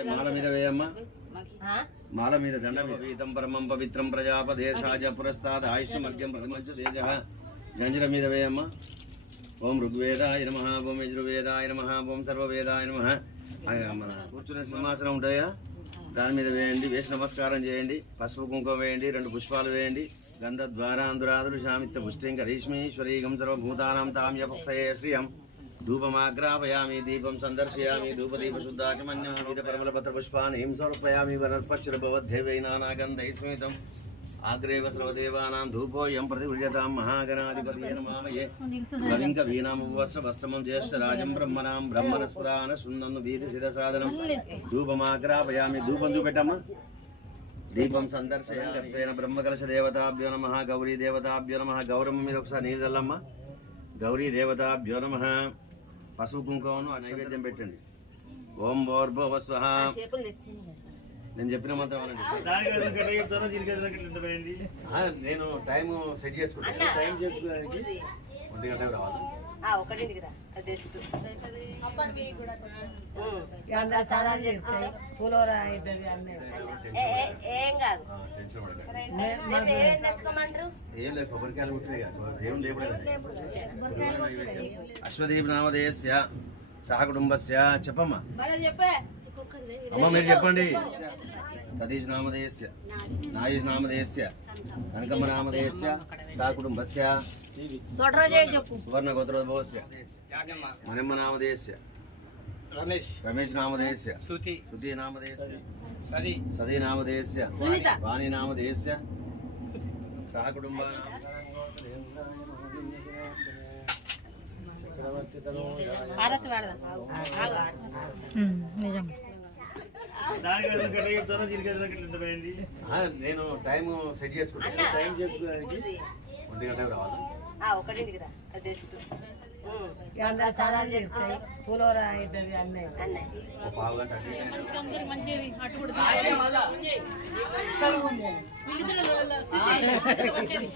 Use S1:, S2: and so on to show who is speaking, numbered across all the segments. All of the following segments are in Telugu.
S1: మాల మీద వేయమ్మా. మాల మీద దండ వీతం పరమం పవిత్రం ప్రజాపదేశాజ పురస్తాద్ ఆయుష్ మధ్యం ప్రతిమధ్య తేజ. జంజర మీద వేయమ్మా. ఓం ఋగ్వేదాయ నమ ఓం యజుర్వేదాయ నమ ఓం సర్వవేదాయ నమ. మన కూర్చునే సింహాసనం ఉంటాయా? దాని మీద వేయండి వేసి నమస్కారం చేయండి. పసుపు కుంకుమ వేయండి రెండు పుష్పాలు వేయండి. గంధ శామిత్య పుష్టింక రేష్మీశ్వరీగం సర్వభూతానాం తాం యపక్షయ శ్రియం. ధూపమాగ్రాపయామి దీపం సందర్శయామి ధూపదీప శుద్ధాచమన్యమిద పరిమళపత్ర పుష్పాన్ని హిం సమర్పయామి వనర్పచ్చుర భవద్ధేవై నానాగంధై స్మితం. ఆగ్రేవ సర్వదేవానాం ధూపోయం ప్రతిగృహ్యతాం మహాగణాధిపతి నమామయే. కవింక వీణామువస్త్రవస్తమం జ్యేష్ఠ రాజం బ్రహ్మణాం బ్రహ్మణస్పదాన సున్నన్ను వీధి సిధ సాధనం ధూపమాగ్రాపయామి ధూపం చూపెట్టమ్మా. దీపం సందర్శయామి బ్రహ్మకలశ దేవతాభ్యో నమ గౌరీ దేవతాభ్యో నమ. గౌరమ్మ మీద ఒకసారి నీళ్ళు చల్లమ్మా. గౌరీ దేవతాభ్యో నమ. పసుపు కుంకుమను ఆ నైవేద్యం పెట్టండి. ఓం భోర్భవ స్వహ. నేను చెప్పిన మంత్రం నేను టైం సెట్ చేసుకుంటాను
S2: టైం చేసుకోవడానికి
S1: ఒంటి గంటకు రావాలి?
S3: ఒకటింటికి రా
S4: చేసుకుంటే
S3: ఏం కాదు. తెచ్చుకోమంటారు?
S1: ఏం లేదు కొబ్బరికాయలు లేపలేదు అశ్వదీప్ నామధేయస్య సహ కుటుంబస్య. చెప్పమ్మా. అమ్మ మీరు చెప్పండి. సతీష్ నామధేయస్య నాయుష్ నామధేయస్య కనకమ్మ నామధేయస్య సహ కుటుంబస్య
S3: చెప్పు
S1: సువర్ణ గోత్రోద్భవస్య మనమ్మ నామధేయస్య
S2: రమేష్.
S1: రమేష్ నామధేయస్య
S2: శృతి
S1: సుధీ నామధేయస్య
S2: సది
S1: సతీ నామధేయస్య వాణి నామధేయస్య సహ కుటుంబ
S3: భారత్ వాడదాం
S4: నిజం
S1: నేను టైం సెట్ చేసుకుంటాను
S2: టైం చేసుకోవడానికి
S1: ఒంటి గంటకు రావాలి
S3: ఒకటింటికి రా అది తెచ్చుతూ
S4: స్నానాలు చేసుకుంటే పులిహోర అవుతుంది అన్నీ
S1: ఒక పావు గంట అటు ఇటు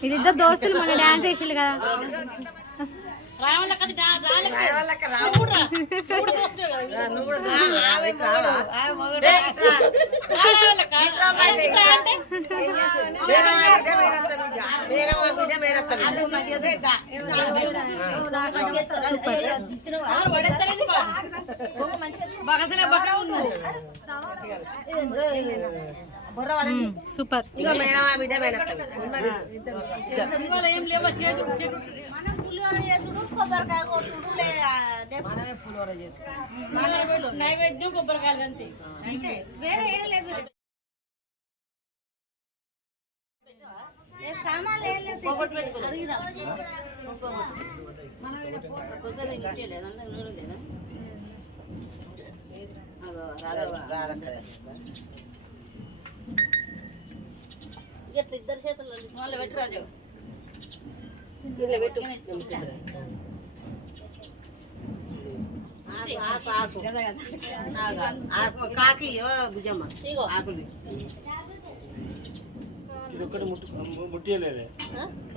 S5: వీళ్ళిద్దరు దోస్తులు మొన్న డాన్స్ వేసిల్లు కదా? మ్మ్, సూపర్.
S3: పులిహోర చేసుడు కొబ్బరికాయ కొట్టుడు నైవేద్యం కొబ్బరికాయలు అంతే. వేరే ఏం లేదు. సామాన్లు ఏం ఇద్దరు చేతుల్లో మళ్ళీ పెట్టు రాజు. కాకి భుజమ్మ ఇగో ఆకులు
S2: ఇది ఒక్కటి ముట్టు ముట్టియలేదే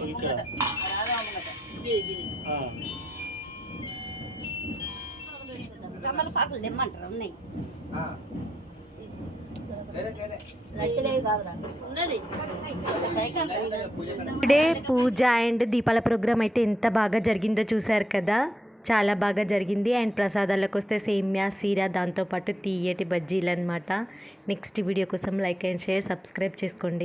S2: ఇక్కడ ఆ.
S3: రమ్మల పాకులు తెమ్మంటారు ఉన్నాయి ఉన్నది
S5: డే పూజ అండ్ దీపాల ప్రోగ్రామ్ అయితే ఎంత బాగా జరిగిందో చూశారు కదా. చాలా బాగా జరిగింది. అండ్ ప్రసాదాలకు వస్తే సేమ్యా సీరా దాంతోపాటు తీయటి బజ్జీలు అనమాట నెక్స్ట్ వీడియో కోసం లైక్ అండ్ షేర్ సబ్స్క్రైబ్ చేసుకోండి.